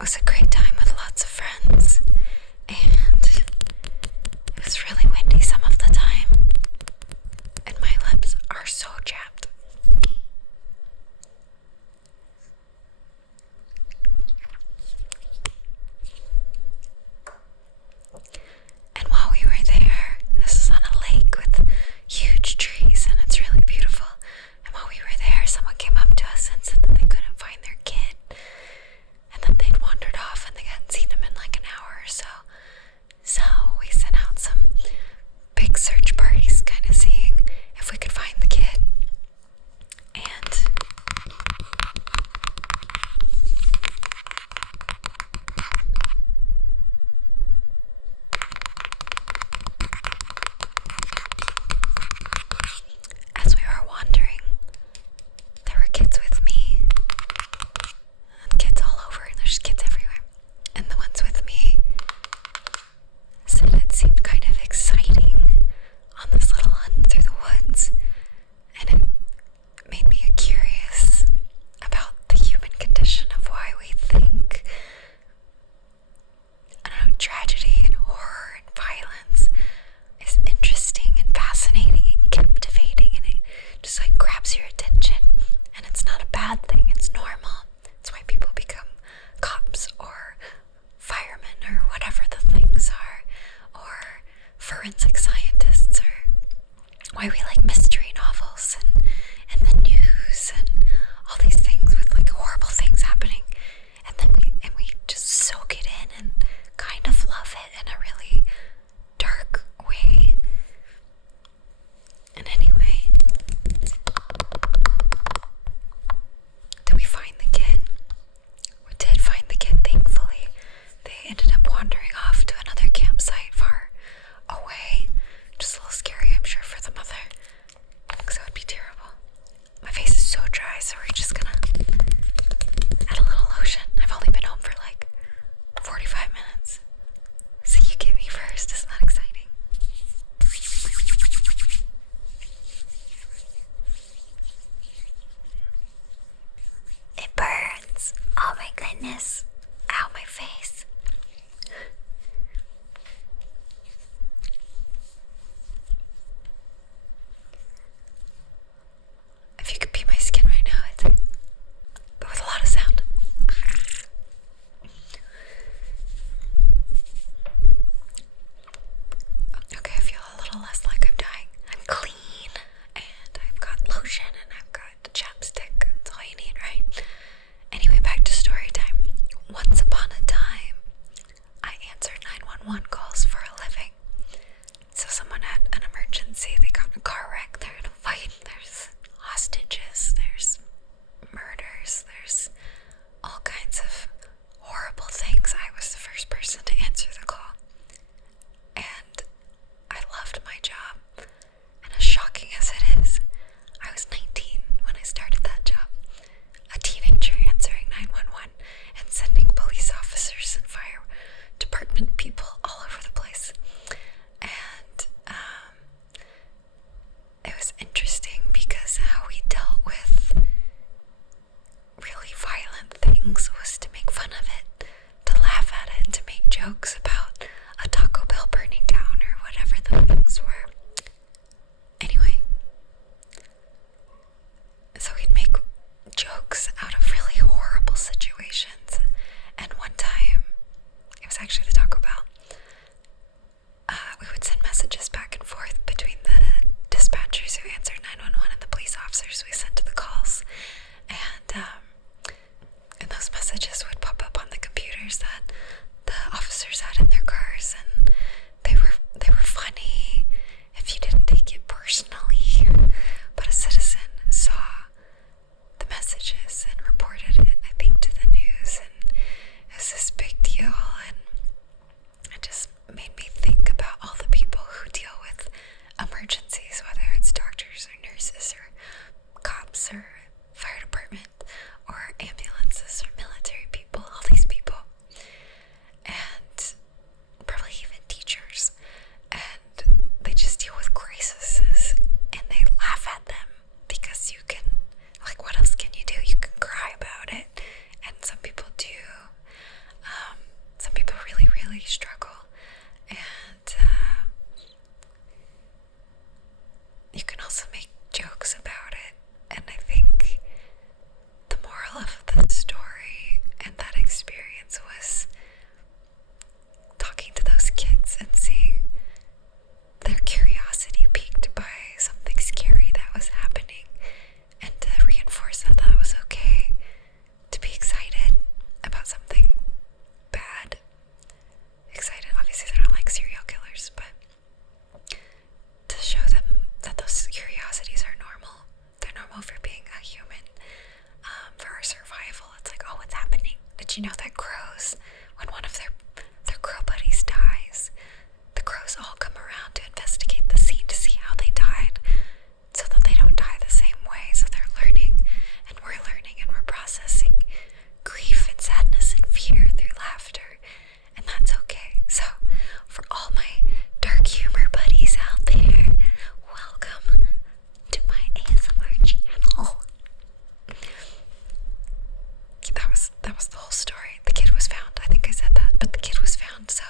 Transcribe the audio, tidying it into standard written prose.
was a great time with lots of friends, and it was really windy some of the time, and my lips are so chapped. And while we were there, this is on a lake with huge trees, and it's really beautiful. And while we were there, someone came up to us and said that they couldn't find their kid, and that they'd wandered off and they hadn't seen him in like an hour or so. So we sent out some big search parties, kind of seeing if we could find the kid. And as we were wandering, there were kids with me, and kids all over. There's kids everywhere. And the ones with me said it seemed kind of exciting on this little hunt through the woods, and it made me curious about the human condition of why we think, I don't know, tragedy and horror and violence is interesting and fascinating and captivating, and it just like grabs your attention. And it's not a bad thing, it's normal. It's why people become cops or firemen or whatever the things are, or forensic scientists, or why we like mystery novels and the news and all these things with like horrible things happening, and then we just soak it in and kind of love it in a really dark way. And anyway, did we find the kid? We did find the kid, thankfully. They ended up wandering off to another campsite far away. Just a little scary, I'm sure, for the mother, because that would be terrible. My face is so dry, so we're just gonna add a little lotion. I've only been home for like 45 minutes. So you get me first, isn't that exciting? It burns. Oh my goodness. Ow, my face. If you could be my skin right now, it's but with a lot of sound. Okay, I feel a little less like I'm dying. I'm clean, and I've got lotion, and I've got chapstick. That's all you need, right? Anyway, back to story time. Once upon a time, I answered 911 calls for a living. So someone had an emergency. They got in a car wreck. They're in a fight. There's hostages. There's murders. There's all kinds of horrible things. I was the first person to answer the call. And I loved my job. And as shocking as it is, I was 19 when I started that job. A teenager answering 911 and sending police officers and fire department people all over the place. And it was interesting because how we dealt with really violent things was to make fun of it, to laugh at it, to make jokes about a Taco Bell burning down or whatever the things were. Anyway, so we'd make jokes out of really horrible situations. And one time, it was actually the Taco Bell, we would send messages back and forth between the dispatchers who answered 911 and the police officers we sent to the calls. And those messages would pop up on the computers that the officers had in their cars, and they were funny if you didn't take it personally. But a citizen saw the messages and reported it, I think, to the news, and it was this big deal, and it just made me think about all the people who deal with emergencies, whether it's doctors or nurses or cops or fire department of the story and that experience was talking to those kids and seeing their curiosity piqued by something scary that was happening, and to reinforce that that was okay to be excited about something bad. Excited, obviously they don't like serial killers, but to show them that those curiosities are normal. They're normal for being a human, for our survival. It's like, oh, what's happening? Did you know that crows, when one of their crow buddies dies, the crows all come around to investigate the scene to see how they died, so that they don't die the same way. So they're learning, and we're processing grief and sadness and fear through laughter, and that's okay. So for all my dark humor buddies out there, welcome to my ASMR channel. That was the whole story. The kid was found. I think I said that, but the kid was found, so